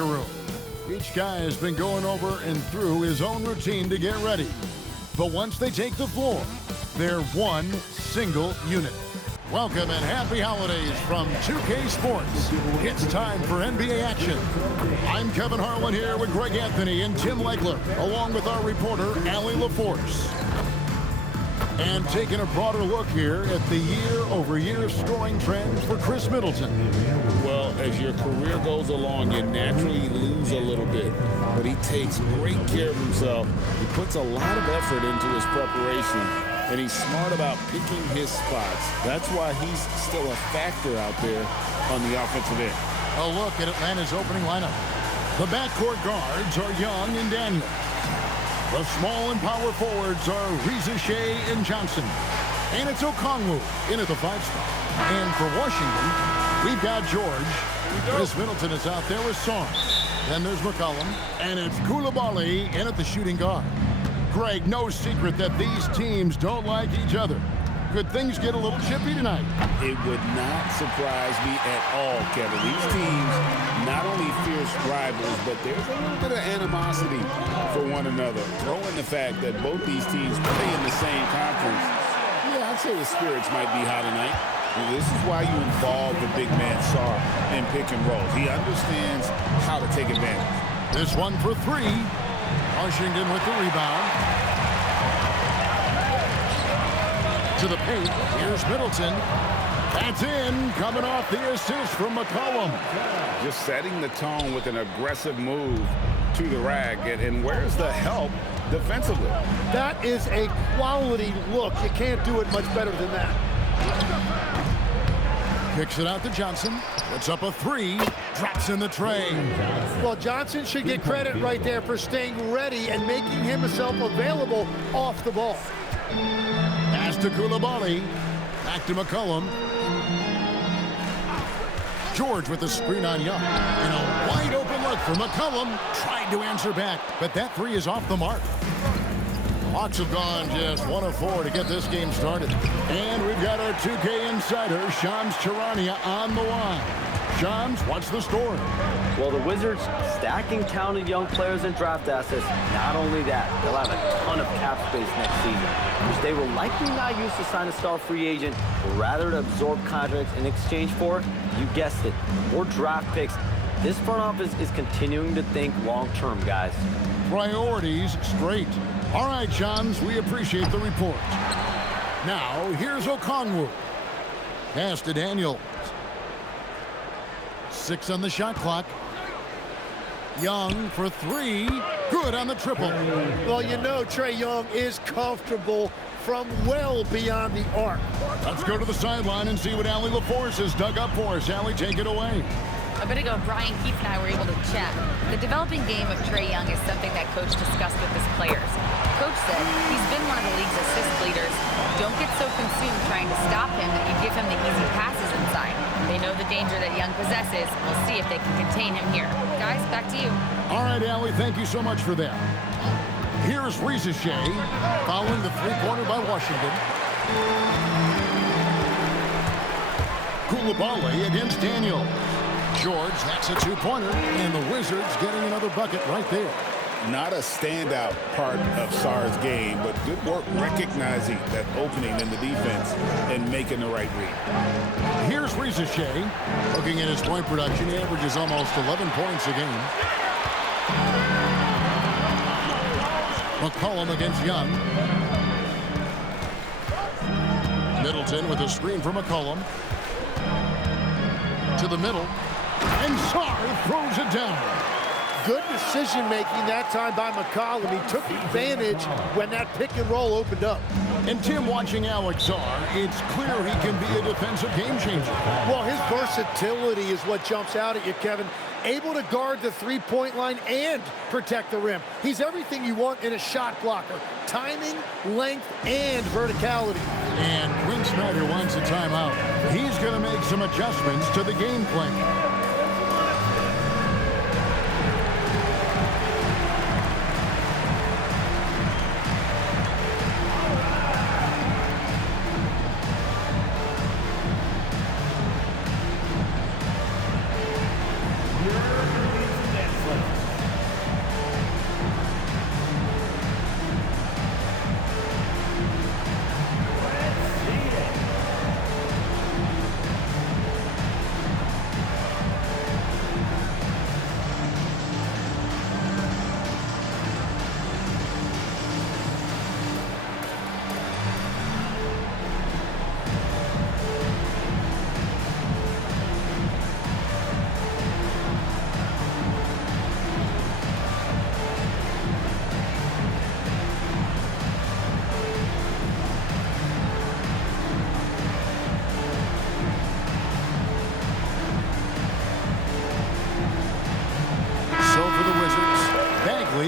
room. Each guy has been going over and through his own routine to get ready. But once they take the floor, they're one single unit. Welcome and happy holidays from 2K Sports. It's time for NBA action. I'm Kevin Harlan here with Greg Anthony and Tim Legler, along with our reporter, Allie LaForce. And taking a broader look here at the year-over-year scoring trends for Chris Middleton. Well, as your career goes along, you naturally lose a little bit, but he takes great care of himself. He puts a lot of effort into his preparation, and he's smart about picking his spots. That's why he's still a factor out there on the offensive end. A look at Atlanta's opening lineup. The backcourt guards are Young and Daniel. The small and power forwards are Reza Shea and Johnson. And it's Okongwu in at the 5 spot. And for Washington, we've got George. Chris Middleton is out there with Song. Then there's McCollum. And it's Koulibaly in at the shooting guard. Greg, no secret that these teams don't like each other. Could things get a little chippy tonight? It would not surprise me at all, Kevin. These teams, not only fierce rivals, but there's a little bit of animosity for one another. Throw in the fact that both these teams play in the same conference. Yeah, I'd say the spirits might be high tonight. And this is why you involve the big man Sar in pick and roll. He understands how to take advantage. This one for 3. Washington with the rebound. To the paint, here's Middleton. That's in, coming off the assist from McCollum. Just setting the tone with an aggressive move to the rack. And where's the help defensively? That is a quality look. You can't do it much better than that. Kicks it out to Johnson. Puts up a 3. Drops in the tray. Well, Johnson should get credit right there for staying ready and making himself available off the ball. Pass to Koulibaly. Back to McCollum. George with the screen on Young. And a wide open look for McCollum. Tried to answer back, but that 3 is off the mark. Hawks have gone just 1 of 4 to get this game started. And we've got our 2K insider, Shams Charania, on the line. Shams, what's the story? Well, the Wizards stacking talented young players and draft assets. Not only that, they'll have a ton of cap space next season, which they will likely not use to sign a star free agent, but rather to absorb contracts in exchange for, you guessed it, more draft picks. This front office is continuing to think long-term, guys. Priorities straight. All right, Shams, we appreciate the report. Now, here's Okongwu. Pass to Daniel. 6 on the shot clock. Young for 3. Good on the triple. Well, you know Trae Young is comfortable from well beyond the arc. Let's go to the sideline and see what Allie LaForce has dug up for us. Allie, take it away. A bit ago, Brian Keefe and I were able to chat. The developing game of Trae Young is something that Coach discussed with his players. Coach said he's been one of the league's assist leaders. Don't get so consumed trying to stop him that you give him the easy passes inside. They know the danger that Young possesses. We'll see if they can contain him here. Guys, back to you. All right, Allie, thank you so much for that. Here's Reza Shea, following the 3-pointer by Washington. Koulibaly against Daniel. George, that's a 2-pointer, and the Wizards getting another bucket right there. Not a standout part of Sar's game, but good work recognizing that opening in the defense and making the right read. Here's Reza Shea. Looking at his point production, he averages almost 11 points a game. McCollum against Young. Middleton with a screen for McCollum. To the middle. And Sar throws it down. Good decision-making that time by McCollum. He took advantage when that pick and roll opened up. And Tim, watching Alex Sar, it's clear he can be a defensive game changer. Well, his versatility is what jumps out at you, Kevin. Able to guard the three-point line and protect the rim. He's everything you want in a shot blocker. Timing, length, and verticality. And Quinn Snyder wants a timeout. He's going to make some adjustments to the game plan.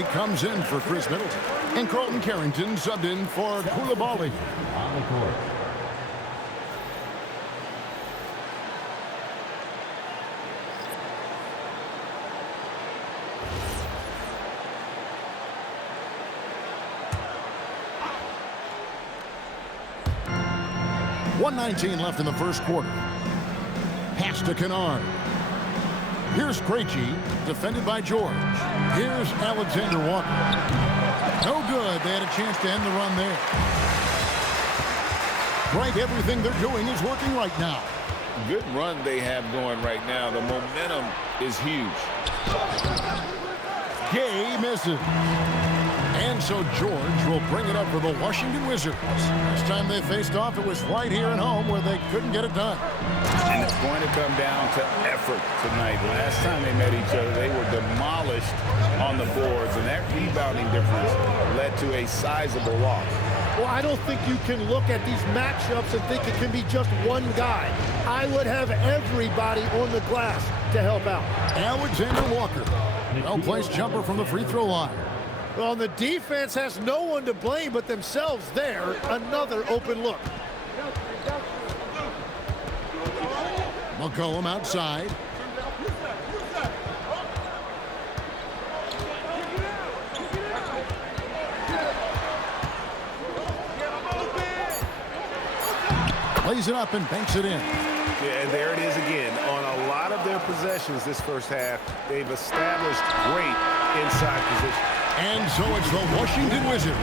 comes in for Chris Middleton. And Carlton Carrington subbed in for Koulibaly. On the court. .119 left in the first quarter. Pass to Kennard. Here's Krejci, defended by George. Here's Alexander Walker. No good. They had a chance to end the run there. Right, everything they're doing is working right now. Good run they have going right now. The momentum is huge. Gay misses. And so George will bring it up for the Washington Wizards. Last time they faced off, it was right here at home where they couldn't get it done. And it's going to come down to effort tonight. Last time they met each other, they were demolished on the boards, and that rebounding difference led to a sizable loss. Well, I don't think you can look at these matchups and think it can be just one guy. I would have everybody on the glass to help out. Alexander Walker. Well-placed jumper from the free throw line. Well, the defense has no one to blame but themselves there. Another open look. McCollum outside. Plays it up and banks it in. Yeah, and there it is again. On a lot of their possessions this first half, they've established great inside position. And so it's the Washington Wizards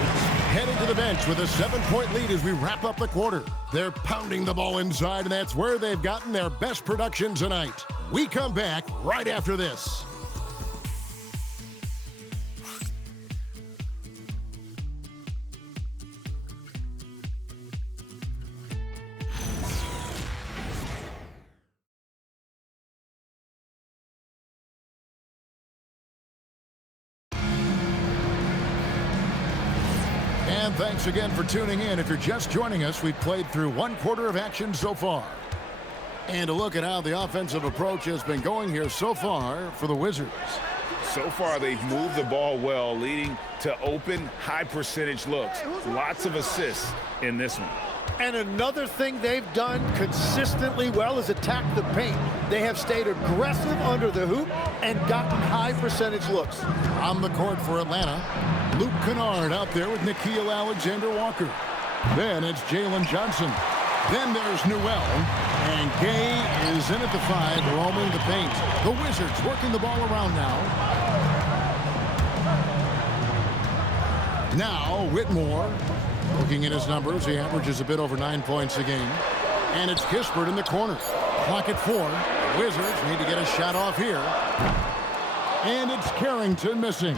heading to the bench with a 7-point lead as we wrap up the quarter. They're pounding the ball inside, and that's where they've gotten their best production tonight. We come back right after this. And thanks again for tuning in. If you're just joining us, we've played through one quarter of action so far. And a look at how the offensive approach has been going here so far for the Wizards. So far, they've moved the ball well, leading to open, high-percentage looks. Lots of assists in this one. And another thing they've done consistently well is attack the paint. They have stayed aggressive under the hoop and gotten high percentage looks. On the court for Atlanta, Luke Kennard out there with Nickeil Alexander-Walker. Then it's Jalen Johnson. Then there's Newell. And Gay is in at the 5, roaming the paint. The Wizards working the ball around now. Now Whitmore. Looking at his numbers, he averages a bit over 9 points a game. And it's Kispert in the corner. Clock at 4. The Wizards need to get a shot off here. And it's Carrington missing.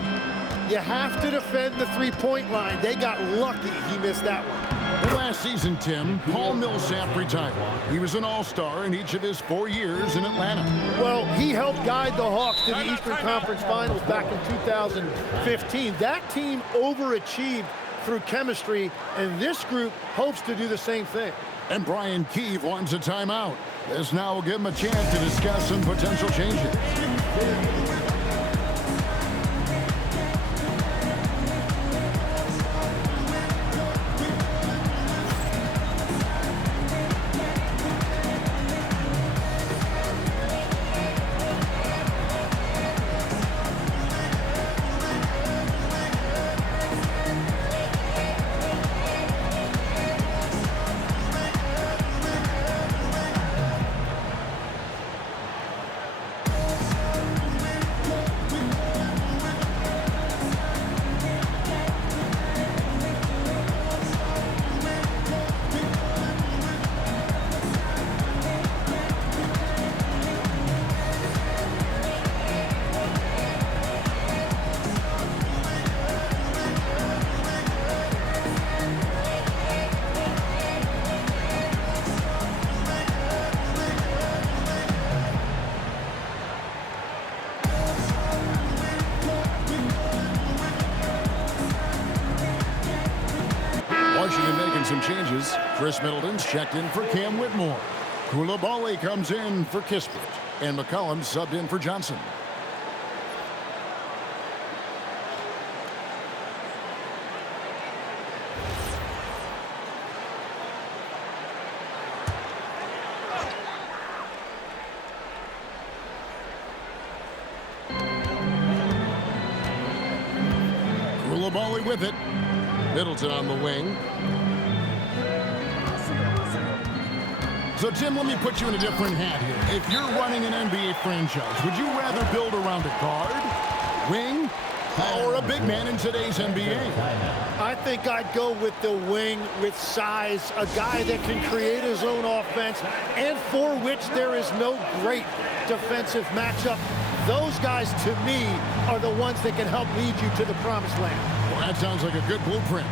You have to defend the three-point line. They got lucky he missed that one. Last season, Tim, Paul Millsap retired. He was an all-star in each of his 4 years in Atlanta. Well, he helped guide the Hawks to the Eastern Conference Finals back in 2015. That team overachieved through chemistry, and this group hopes to do the same thing. And Brian Keefe wants a timeout. This now will give him a chance to discuss some potential changes. Washington making some changes. Chris Middleton's checked in for Cam Whitmore. Koulibaly comes in for Kispert. And McCollum subbed in for Johnson. Coulibaly with it. Middleton on the wing. So, Tim, let me put you in a different hat here. If you're running an NBA franchise, would you rather build around a guard, wing, or a big man in today's NBA? I think I'd go with the wing with size, a guy that can create his own offense and for which there is no great defensive matchup. Those guys, to me, are the ones that can help lead you to the promised land. Well, that sounds like a good blueprint.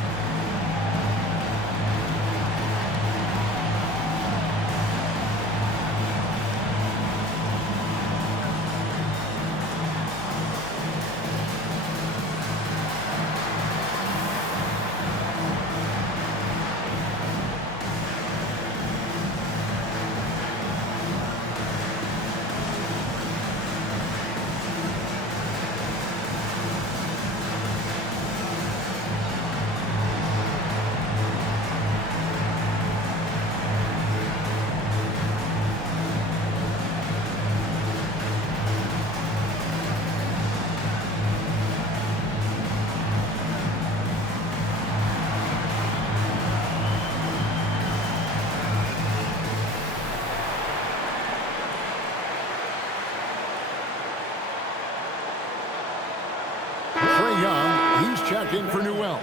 Young, he's checked in for Newell.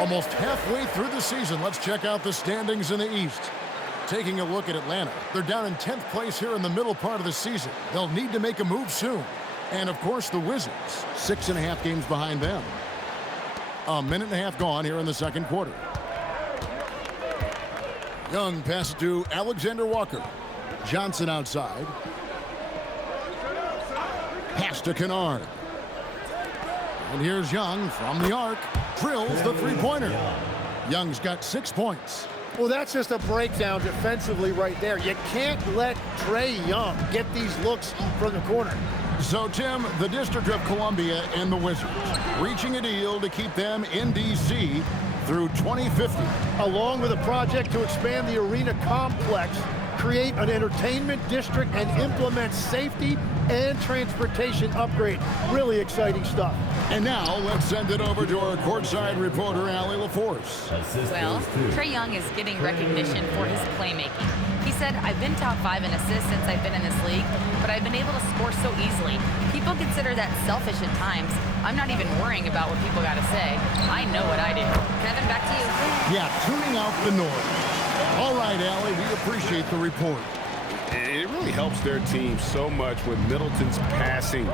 Almost halfway through the season, let's check out the standings in the East. Taking a look at Atlanta, they're down in 10th place here in the middle part of the season. They'll need to make a move soon. And, of course, the Wizards, 6.5 games behind them. A minute and a half gone here in the second quarter. Young passes to Alexander Walker. Johnson outside. Pass to Kennard. And here's Young from the arc. Drills the three-pointer. Young's got 6 points. Well, that's just a breakdown defensively right there. You can't let Trae Young get these looks from the corner. So, Tim, the District of Columbia and the Wizards reaching a deal to keep them in D.C. through 2050. Along with a project to expand the arena complex, create an entertainment district, and implement safety and transportation upgrade. Really exciting stuff. And now let's send it over to our courtside reporter, Allie LaForce. Well, Trae Young is getting recognition for his playmaking. He said, "I've been top 5 in assists since I've been in this league, but I've been able to score so easily. People consider that selfish at times. I'm not even worrying about what people got to say. I know what I do." Kevin, back to you. Yeah, tuning out the noise. All right, Allie, we appreciate the report. It really helps their team so much with Middleton's passing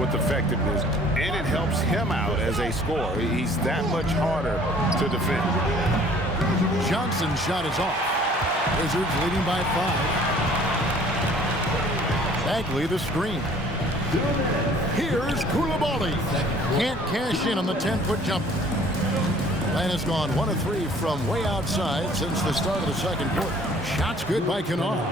with effectiveness, and it helps him out as a scorer. He's that much harder to defend. Johnson's shot is off. Wizards leading by 5. Bagley the screen. Here's Coulibaly. Can't cash in on the 10-foot jumper. Atlanta's gone 1 of 3 from way outside since the start of the second quarter. Shot's good by Kennard.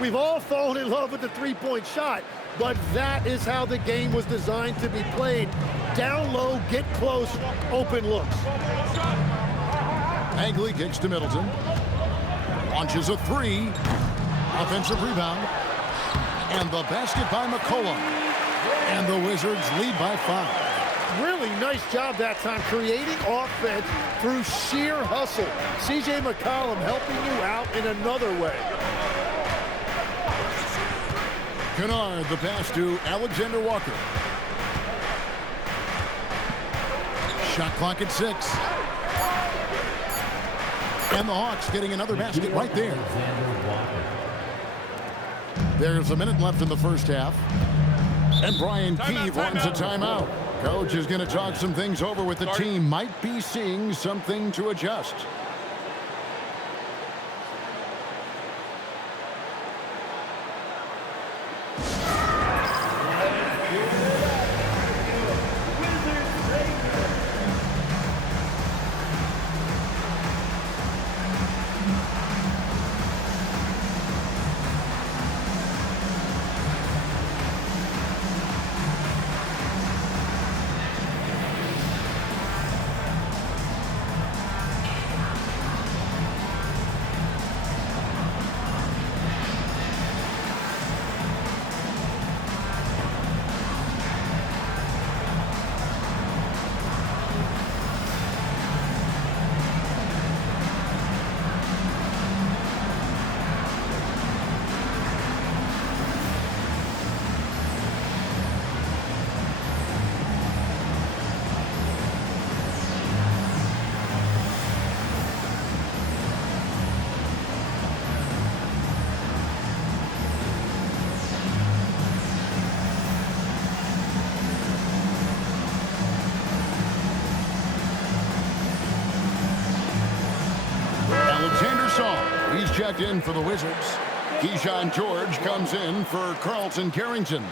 We've all fallen in love with the three-point shot, but that is how the game was designed to be played. Down low, get close, open looks. Bagley kicks to Middleton. Launches a 3. Offensive rebound. And the basket by McCollum. And the Wizards lead by 5. Really nice job that time, creating offense through sheer hustle. C.J. McCollum helping you out in another way. Kennard, the pass to Alexander Walker. Shot clock at 6. And the Hawks getting another basket right there. There's a minute left in the first half. And Brian Keefe runs a timeout. Coach is going to talk some things over with the team. Might be seeing something to adjust. checked in for the Wizards. Keyshawn George comes in for Carlton Carrington.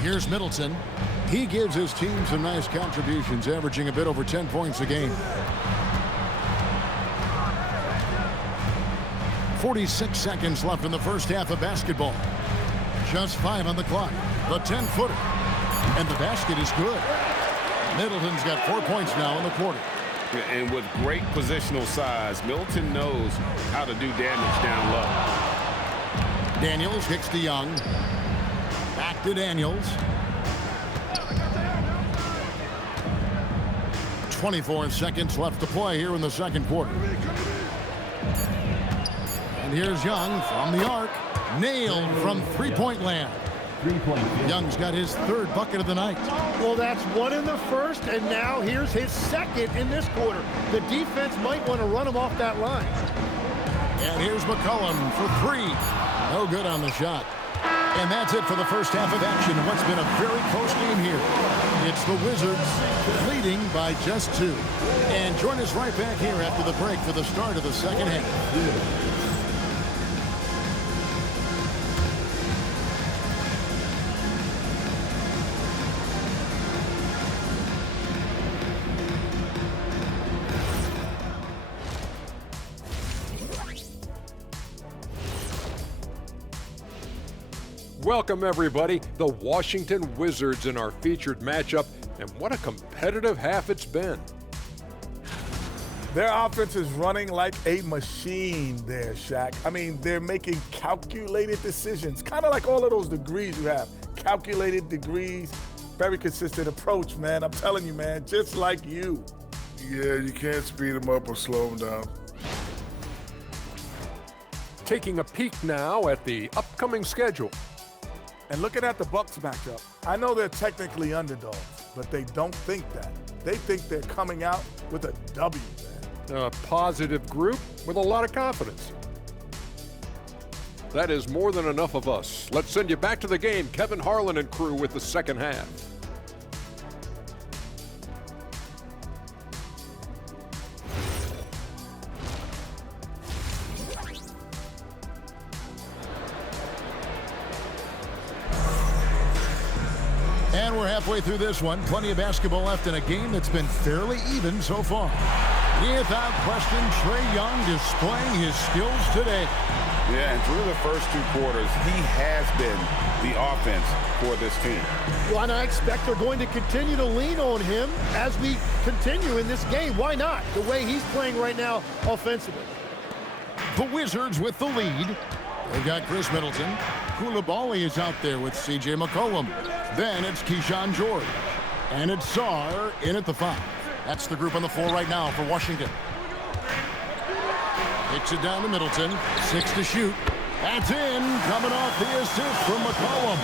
Here's Middleton. He gives his team some nice contributions, averaging a bit over 10 points a game. 46 seconds left in the first half of basketball. Just 5 on the clock. The 10-footer. And the basket is good. Middleton's got 4 points now in the quarter. And with great positional size, Middleton knows how to do damage down low. Daniels kicks to Young. Back to Daniels. 24 seconds left to play here in the second quarter. And here's Young from the arc. Nailed from three-point land. Young's got his third bucket of the night. Well, that's one in the first, and now here's his second in this quarter. The defense might want to run him off that line. And here's McCollum for three. No good on the shot. And that's it for the first half of action. What's been a very close game here. It's the Wizards leading by just 2. And join us right back here after the break for the start of the second half. Welcome, everybody. The Washington Wizards in our featured matchup, and what a competitive half it's been. Their offense is running like a machine there, Shaq. I mean, they're making calculated decisions, kind of like all of those degrees you have. Calculated degrees, very consistent approach, man. I'm telling you, man, just like you. Yeah, you can't speed them up or slow them down. Taking a peek now at the upcoming schedule. And looking at the Bucks matchup, I know they're technically underdogs, but they don't think that. They think they're coming out with a W, man. A positive group with a lot of confidence. That is more than enough of us. Let's send you back to the game. Kevin Harlan and crew with the second half. And we're halfway through this one. Plenty of basketball left in a game that's been fairly even so far. Without question, Trae Young displaying his skills today. Yeah, and through the first 2 quarters, he has been the offense for this team. Well, and I expect they're going to continue to lean on him as we continue in this game. Why not? The way he's playing right now offensively. The Wizards with the lead. They've got Chris Middleton. Koulibaly is out there with C.J. McCollum. Then it's Keyshawn George. And it's Sarr in at the 5. That's the group on the floor right now for Washington. Kicks it down to Middleton. 6 to shoot. That's in. Coming off the assist from McCollum.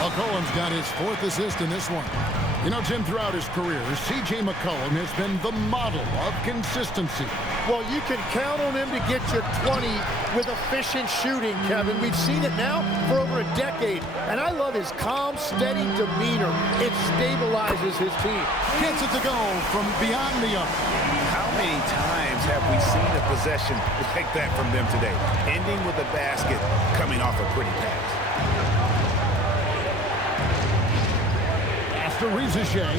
McCollum's got his 4th assist in this one. You know, Tim, throughout his career, C.J. McCollum has been the model of consistency. Well, you can count on him to get you 20 with efficient shooting, Kevin. We've seen it now for over a decade. And I love his calm, steady demeanor. It stabilizes his team. Gets it to go from beyond the arc. How many times have we seen a possession like that from them today? Ending with a basket, coming off a pretty pass. After Rizichet.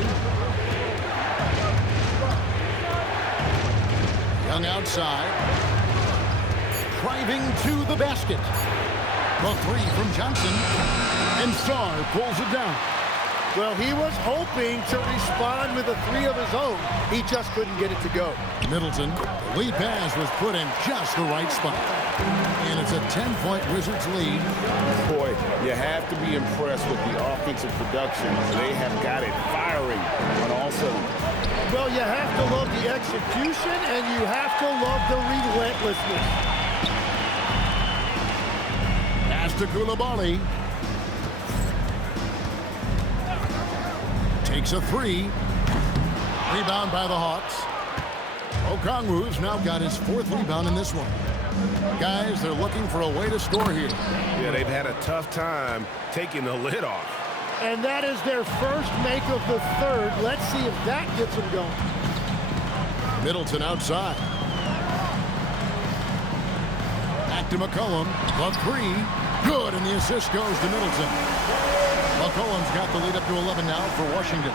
Young outside. Driving to the basket. The 3 from Johnson. And Sarr pulls it down. Well, he was hoping to respond with a 3 of his own. He just couldn't get it to go. Middleton, the lead pass was put in just the right spot. And it's a 10-point Wizards lead. Boy, you have to be impressed with the offensive production. They have got it firing on all cylinders. Well, you have to love the execution, and you have to love the relentlessness. Pass to Koulibaly. Takes a 3. Rebound by the Hawks. Okongwu's now got his 4th rebound in this one. Guys, they're looking for a way to score here. Yeah, they've had a tough time taking the lid off. And that is their first make of the 3rd. Let's see if that gets them going. Middleton outside. Back to McCollum. The 3. Good, and the assist goes to Middleton. McCollum's got the lead up to 11 now for Washington.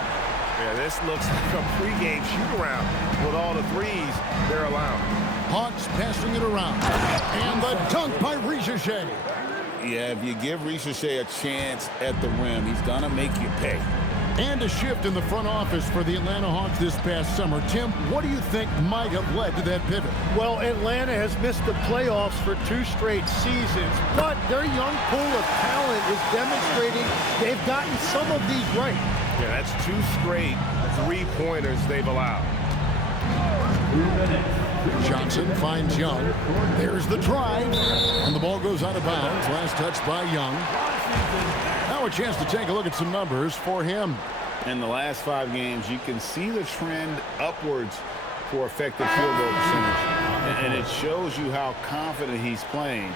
Yeah, this looks like a pregame shoot-around with all the threes they're allowing. Hawks passing it around. And the dunk by Ricochet. Yeah, if you give Ricochet a chance at the rim, he's going to make you pay. And a shift in the front office for the Atlanta Hawks this past summer. Tim, what do you think might have led to that pivot? Well, Atlanta has missed the playoffs for 2 straight seasons, but their young pool of talent is demonstrating they've gotten some of these right. Yeah, that's 2 straight three-pointers they've allowed. Johnson finds Young. There's the drive. And the ball goes out of bounds. Last touch by Young. Now a chance to take a look at some numbers for him. In the last 5 games, you can see the trend upwards for effective field goal percentage. And it shows you how confident he's playing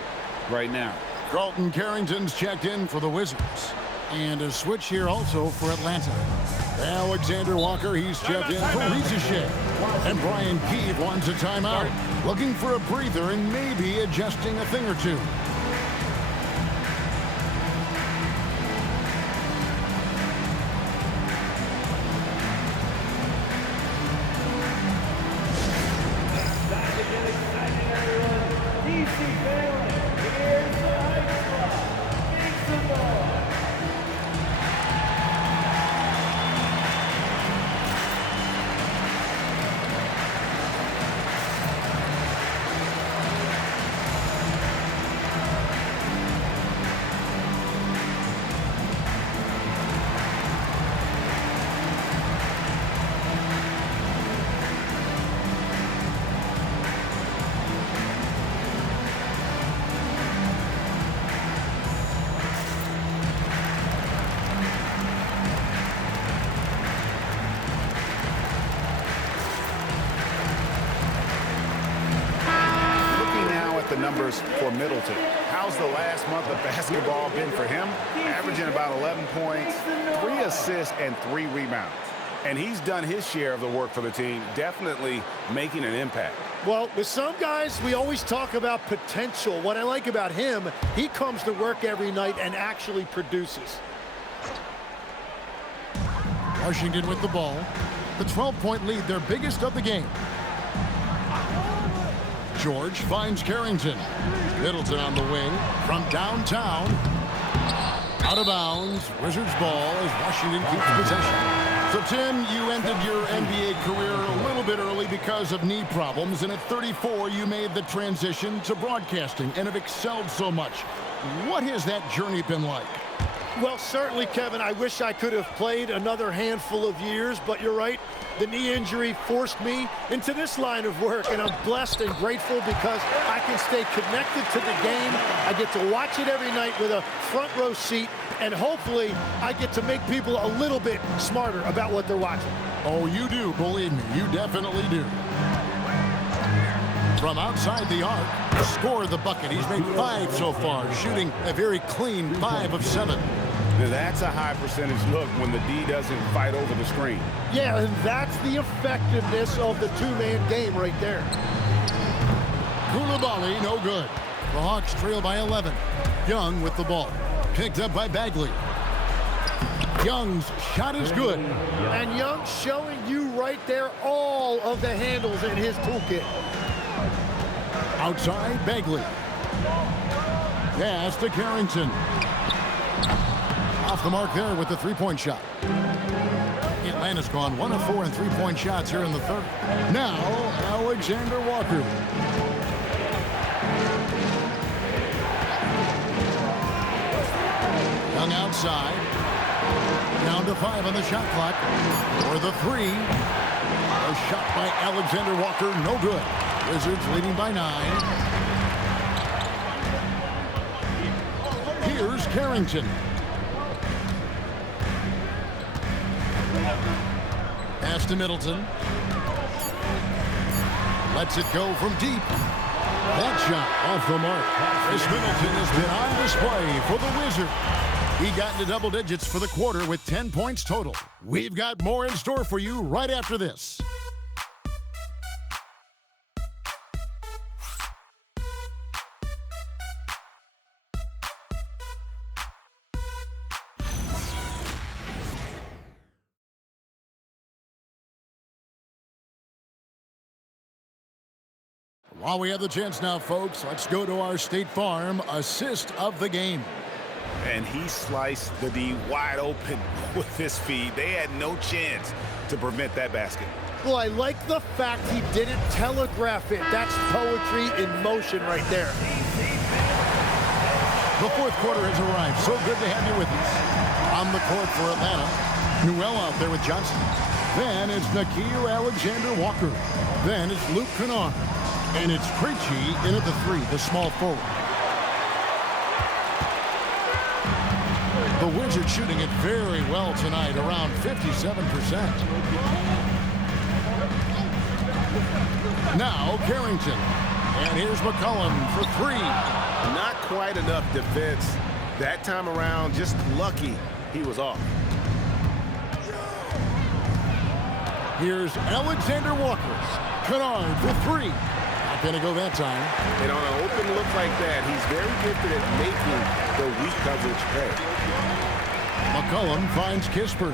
right now. Carlton Carrington's checked in for the Wizards. And a switch here also for Atlanta. Alexander Walker, he's checked in for Ricochet. And Brian Keefe wants a timeout. Looking for a breather and maybe adjusting a thing or two. Numbers for Middleton. How's the last month of basketball been for him? Averaging about 11 points, 3 assists, and 3 rebounds. And he's done his share of the work for the team, definitely making an impact. Well, with some guys, we always talk about potential. What I like about him, he comes to work every night and actually produces. Washington with the ball. The 12-point lead, their biggest of the game. George finds Carrington. Middleton on the wing from downtown. Out of bounds. Wizards ball as Washington keeps possession. So, Tim, you ended your NBA career a little bit early because of knee problems, and at 34, you made the transition to broadcasting and have excelled so much. What has that journey been like? Well, certainly, Kevin, I wish I could have played another handful of years, but you're right. The knee injury forced me into this line of work, and I'm blessed and grateful because I can stay connected to the game. I get to watch it every night with a front row seat, and hopefully I get to make people a little bit smarter about what they're watching. Oh, you do, believe me. You definitely do. From outside the arc, score the bucket. He's made 5 so far, shooting a very clean 5 of 7. Now that's a high percentage look when the D doesn't fight over the screen. Yeah, and that's the effectiveness of the two-man game right there. Koulibaly, no good. The Hawks trail by 11. Young with the ball. Picked up by Bagley. Young's shot is good. And Young showing you right there all of the handles in his toolkit. Outside, Bagley. Pass to Carrington. Off the mark there with the three-point shot. Atlanta's gone 1 of 4 in three-point shots here in the 3rd. Now, Alexander Walker. Young outside. Down to 5 on the shot clock. For the 3. A shot by Alexander Walker, no good. Wizards leading by 9. Here's Carrington. Pass to Middleton. Lets it go from deep. That shot off the mark. Chris Middleton has been on display for the Wizards. He got into double digits for the quarter with 10 points total. We've got more in store for you right after this. While we have the chance now, folks, let's go to our State Farm assist of the game. And he sliced the D wide open with his feet. They had no chance to prevent that basket. Well, I like the fact he didn't telegraph it. That's poetry in motion right there. The fourth quarter has arrived. So good to have you with us. On the court for Atlanta, Newell out there with Johnson. Then it's Nickeil Alexander-Walker. Then it's Luke Kennard. And it's Krejci in at the three, the small forward. The Wizards shooting it very well tonight, around 57%. Now Carrington. And here's McCollum for three. Not quite enough defense that time around. Just lucky he was off. Here's Alexander Walker. Kennard for three. Not going to go that time. And on an open look like that, he's very gifted at making the weak coverage pay. McCollum finds Kispert.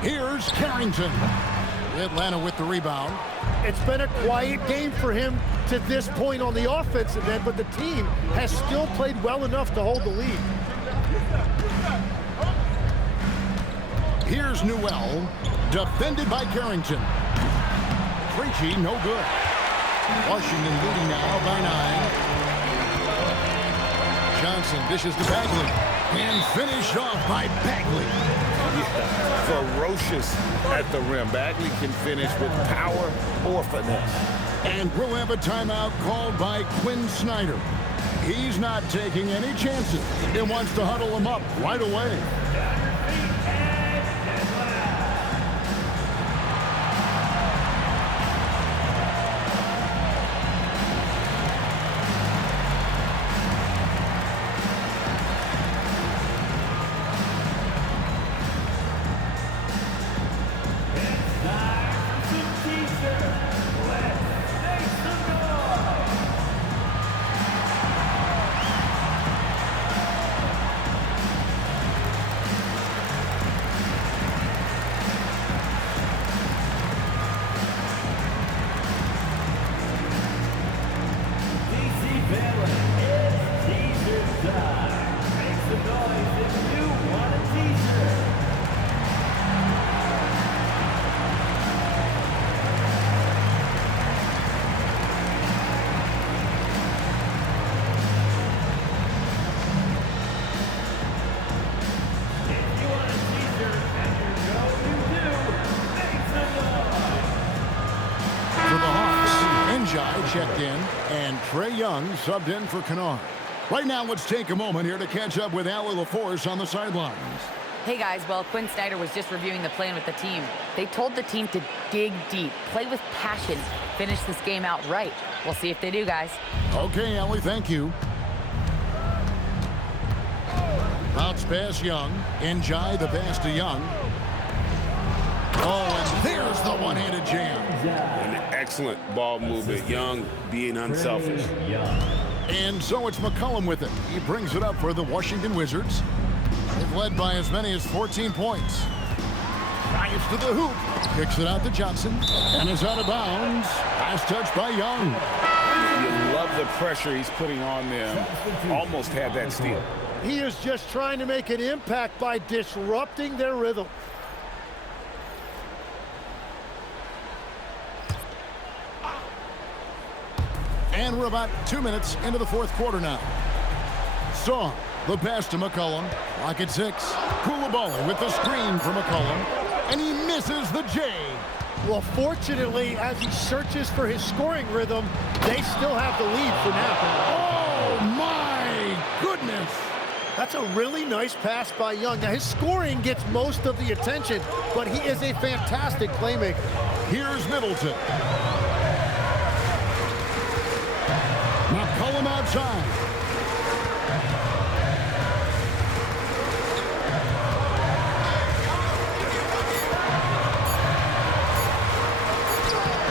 Here's Carrington. Atlanta with the rebound. It's been a quiet game for him to this point on the offensive end, but the team has still played well enough to hold the lead. Here's Newell, defended by Carrington. Krejci, no good. Washington leading now by 9. Johnson dishes to Bagley. And finished off by Bagley. Yeah, ferocious at the rim. Bagley can finish with power or finesse. And we'll have a timeout called by Quinn Snyder. He's not taking any chances and wants to huddle him up right away. Checked in, and Trae Young subbed in for Kennard. Right now, let's take a moment here to catch up with Allie LaForce on the sidelines. Hey guys, well, Quinn Snyder was just reviewing the plan with the team. They told the team to dig deep, play with passion, finish this game out right. We'll see if they do, guys. Okay, Allie, thank you. Bounce pass Young. Njai the pass to Young. Oh, and there's the one-handed jam. An excellent ball movement. Young being unselfish. And so it's McCollum with it. He brings it up for the Washington Wizards. They've led by as many as 14 points. Drives to the hoop. Kicks it out to Johnson. And is out of bounds. Last touch by Young. You love the pressure he's putting on them. Almost had that steal. He is just trying to make an impact by disrupting their rhythm. And we're about 2 minutes into the fourth quarter now. Song, the pass to McCollum. Lock at 6. Koulibaly with the screen for McCollum. And he misses the J. Well, fortunately, as he searches for his scoring rhythm, they still have the lead for now. Oh, my goodness. That's a really nice pass by Young. Now, his scoring gets most of the attention, but he is a fantastic playmaker. Here's Middleton. McCollum outside.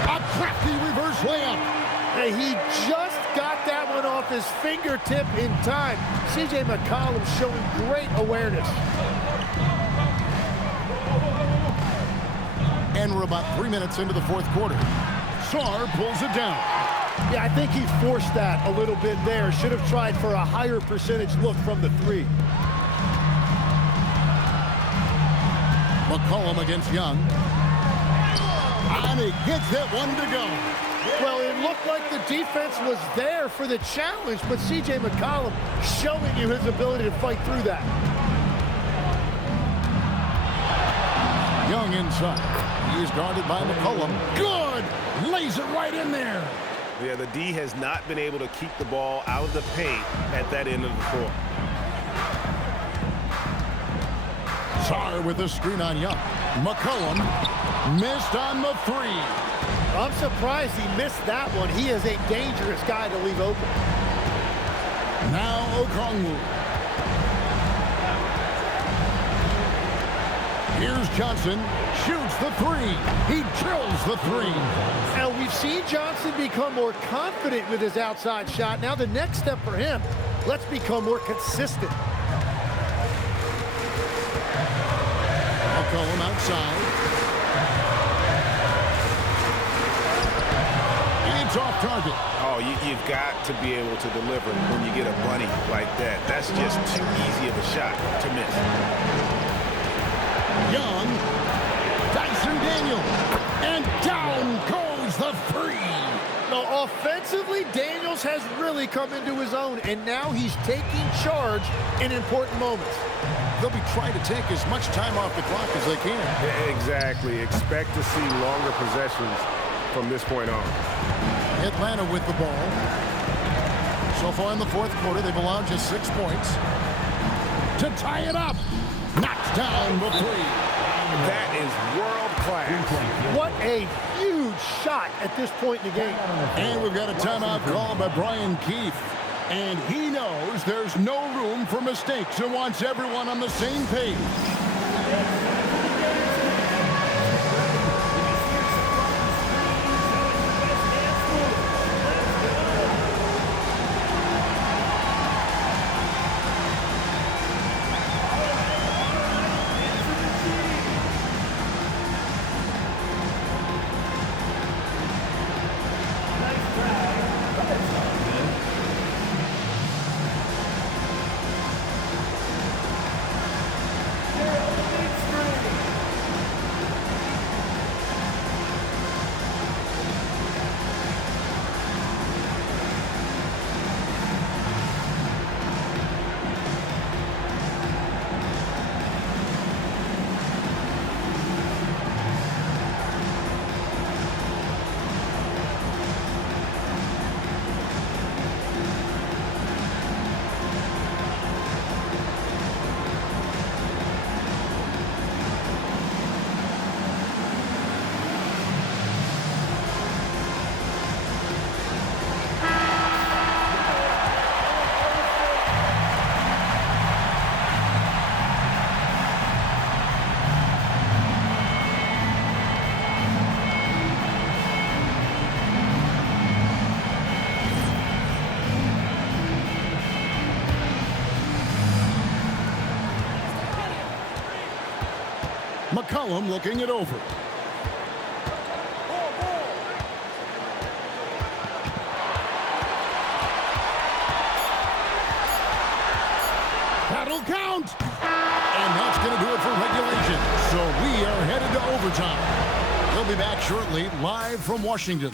A crafty reverse layup. Hey, he just got that one off his fingertip in time. C.J. McCollum showing great awareness. And we're about 3 minutes into the fourth quarter. Sarr pulls it down. Yeah, I think he forced that a little bit there. Should have tried for a higher percentage look from the three. McCollum against Young. And he gets that one to go. Well, it looked like the defense was there for the challenge, but C.J. McCollum showing you his ability to fight through that. Young inside. He is guarded by McCollum. Good! Lays it right in there. Yeah, the D has not been able to keep the ball out of the paint at that end of the court. Sarr with a screen on Young. McCollum missed on the three. I'm surprised he missed that one. He is a dangerous guy to leave open. Now Okongwu. Here's Johnson. Shoots the three. He drills the three. Now, we've seen Johnson become more confident with his outside shot. Now, the next step for him, let's become more consistent. McCollum outside. It's off target. Oh, you've got to be able to deliver when you get a bunny like that. That's just too easy of a shot to miss. Young, Dyson Daniel, and down goes the three. Now, offensively, Daniels has really come into his own, and now he's taking charge in important moments. They'll be trying to take as much time off the clock as they can. Exactly. Expect to see longer possessions from this point on. Atlanta with the ball. So far in the fourth quarter, they've allowed just 6 points. To tie it up. Knocks down the three. That is world class. What a huge shot at this point in the game. And we've got a timeout called by Brian Keefe. And he knows there's no room for mistakes and wants everyone on the same page. McCollum looking it over. That'll count. And that's going to do it for regulation. So we are headed to overtime. We'll be back shortly, live from Washington.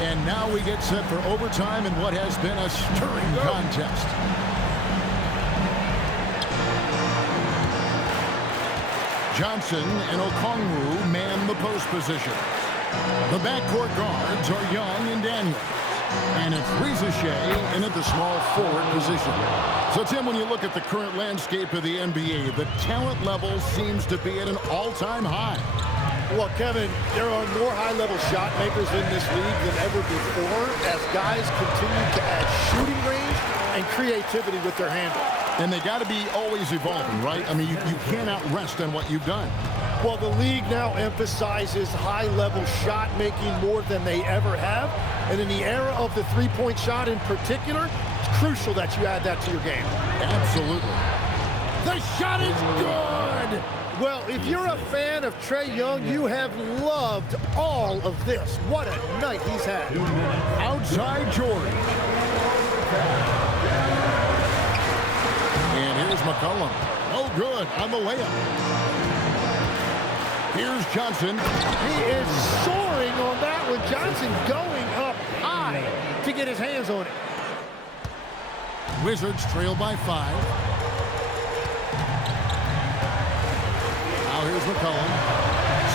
And now we get set for overtime in what has been a stirring contest. Johnson and Okongwu man the post position. The backcourt guards are Young and Daniels. And it's Rizachet in at the small forward position. So, Tim, when you look at the current landscape of the NBA, the talent level seems to be at an all-time high. Well, Kevin, there are more high-level shot makers in this league than ever before as guys continue to add shooting range and creativity with their handle. And they got to be always evolving, right? I mean, you cannot rest on what you've done. Well, the league now emphasizes high-level shot making more than they ever have. And in the era of the three-point shot in particular, it's crucial that you add that to your game. Absolutely. The shot is good! Well, if you're a fan of Trae Young, you have loved all of this. What a night he's had. Outside Jordan. And here's McCollum. Oh, good on the layup. Here's Johnson. He is soaring on that one. Johnson going up high to get his hands on it. Wizards trail by 5. Now here's McCollum.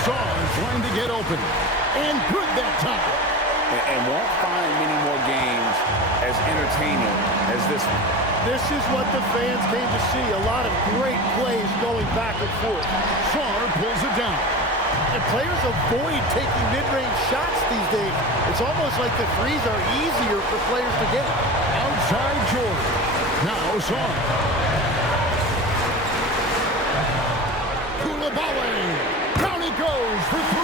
Starr trying to get open. And good that time. And won't find many more games as entertaining as this one. This is what the fans came to see. A lot of great plays going back and forth. Starr pulls it down. And players avoid taking mid-range shots these days. It's almost like the threes are easier for players to get. Outside Jordan. Now Starr. Koulibaly. Down he goes for 3.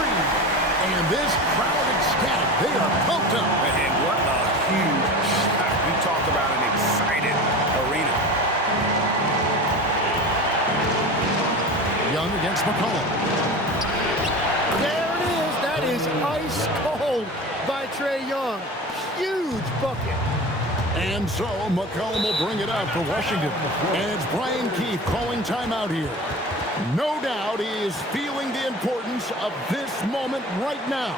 And this crowd ecstatic. They are pumped up. And what a huge shot. You talk about an excited arena. Young against McCollum. There it is. That is ice cold by Trae Young. Huge bucket. And so McCollum will bring it out for Washington. And it's Brian Keefe calling timeout here. No doubt he is feeling the importance of this moment right now.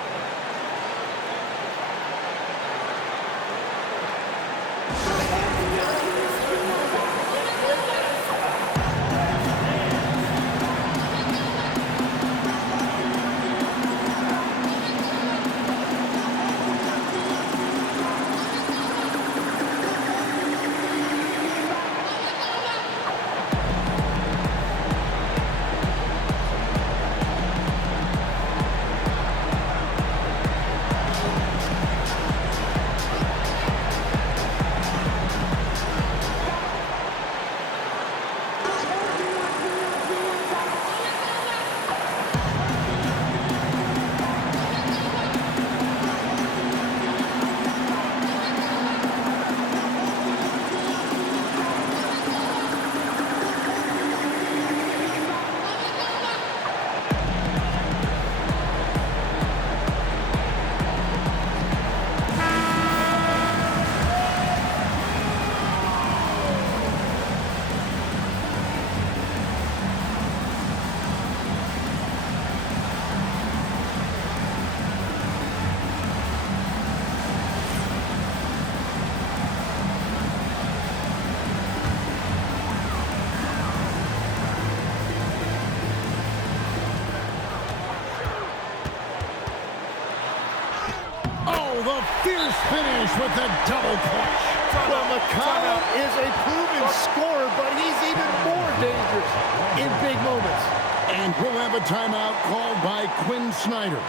The fierce finish with the double clutch. Well, McCollum is a proven scorer, but he's even more dangerous in big moments. And we'll have a timeout called by Quinn Snyder.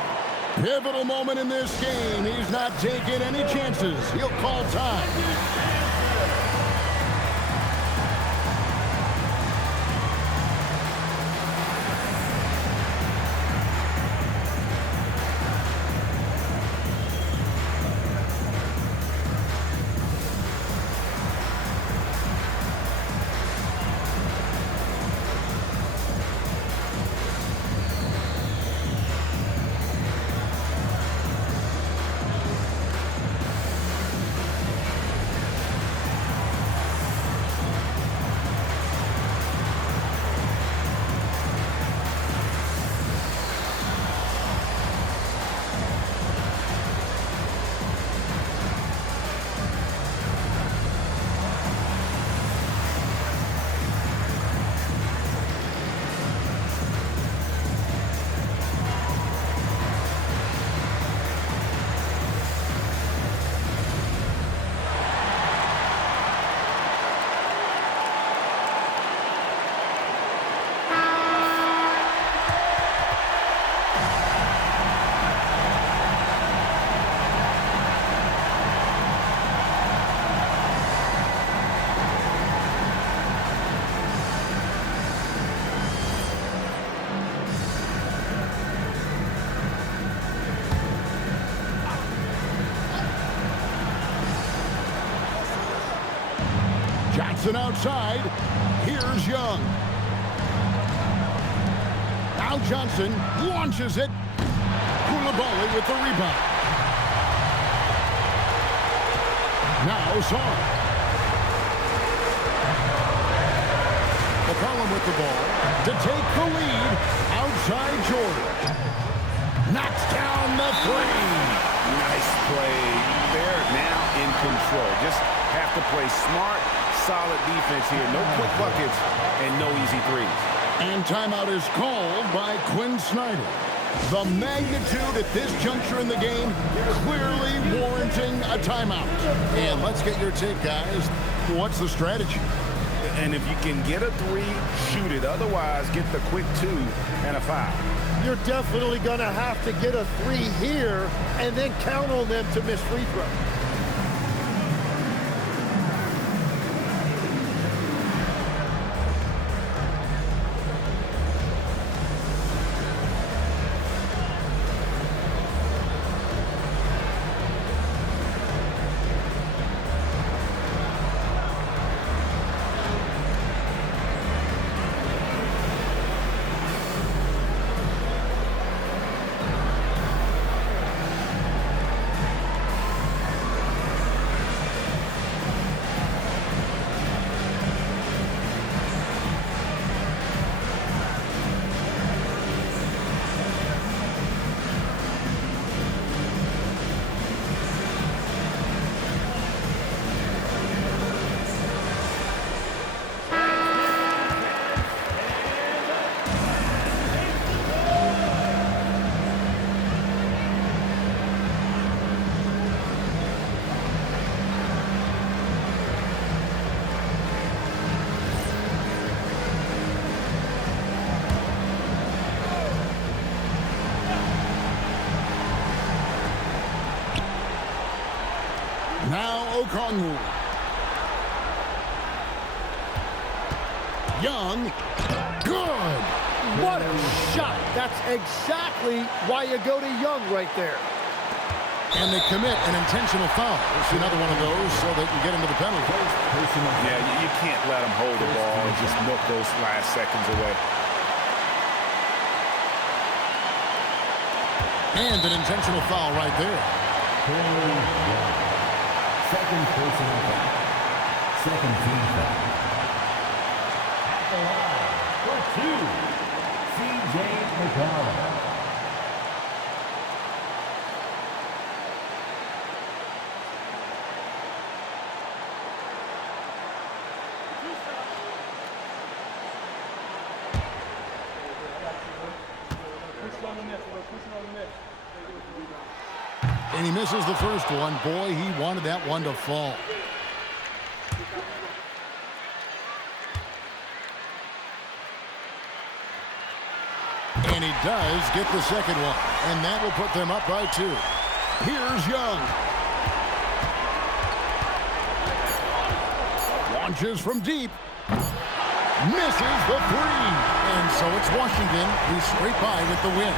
Pivotal moment in this game. He's not taking any chances. He'll call time. Johnson outside. Here's Young. Now Johnson launches it. Koulibaly with the rebound. Now Son. McCollum with the ball to take the lead. Outside Jordan. Knocks down the three. Nice play. They're now in control. Just have to play smart, solid defense here. No quick buckets and no easy threes. And timeout is called by Quinn Snyder. The magnitude at this juncture in the game clearly warranting a timeout. And let's get your take, guys. What's the strategy? And if you can get a three, shoot it. Otherwise, get the quick 2 and a foul. You're definitely going to have to get a three here and then count on them to miss free throws. Now Okongwu. Young. Good. What a shot. That's exactly why you go to Young right there. And they commit an intentional foul. It's another one of those so they can get into the penalty. Yeah, you can't let them hold the ball and just milk those last seconds away. And an intentional foul right there. Second personal foul. Second team foul. At the line for 2, C.J. McCollum. And he misses the first one. Boy, he wanted that one to fall. And he does get the second one. And that will put them up by 2. Here's Young. Launches from deep. Misses the 3. And so it's Washington who scrape by with the win.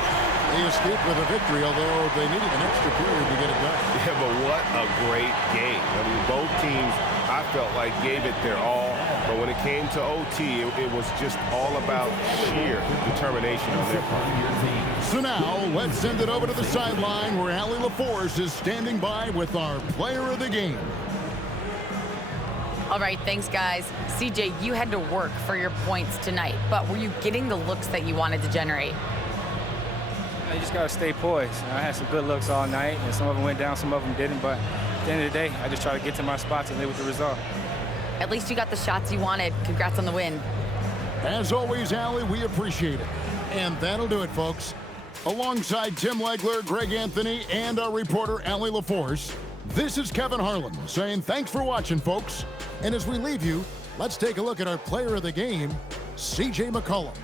They escaped with a victory, although they needed an extra period to get it done. Yeah, but what a great game. I mean, both teams, I felt like, gave it their all. But when it came to OT, it was just all about sheer determination on their part. So now, let's send it over to the sideline where Allie LaForce is standing by with our player of the game. All right, thanks, guys. CJ, you had to work for your points tonight, but were you getting the looks that you wanted to generate? You just got to stay poised. I had some good looks all night, and some of them went down, some of them didn't. But at the end of the day, I just try to get to my spots and live with the result. At least you got the shots you wanted. Congrats on the win. As always, Allie, we appreciate it. And that'll do it, folks. Alongside Tim Legler, Greg Anthony, and our reporter, Allie LaForce, this is Kevin Harlan saying thanks for watching, folks. And as we leave you, let's take a look at our player of the game, C.J. McCollum.